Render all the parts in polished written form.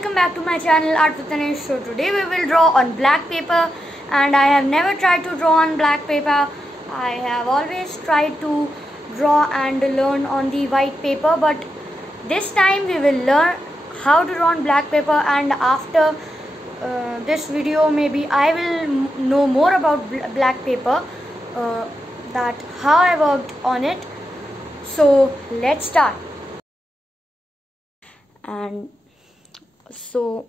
welcome back to my channel Art with Anish. So today we will draw on black paper, and I have never tried to draw on black paper. I have always tried to draw and learn on the white paper, but this time we will learn how to draw on black paper, and after this video maybe I will know more about black paper, that how I worked on it. So let's start. And so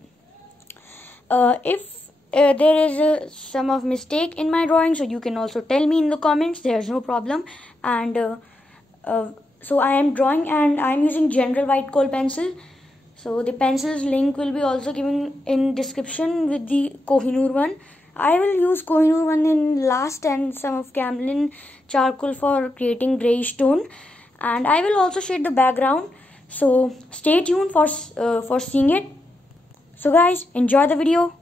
if there is some of mistake in my drawing, so you can also tell me in the comments. There's no problem. And so I am drawing and I am using general white coal pencil. So the pencil's link will be also given in description with the Kohinoor one. I will use Kohinoor one in last, and some of Camlin charcoal for creating greyish tone, and I will also shade the background. So stay tuned for seeing it. So guys, enjoy the video.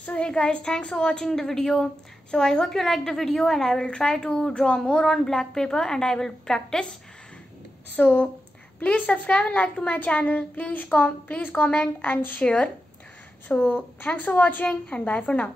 So hey guys, thanks for watching the video. So I hope you liked the video, and I will try to draw more on black paper and I will practice. So please subscribe and like to my channel. Please comment and share. So thanks for watching, and bye for now.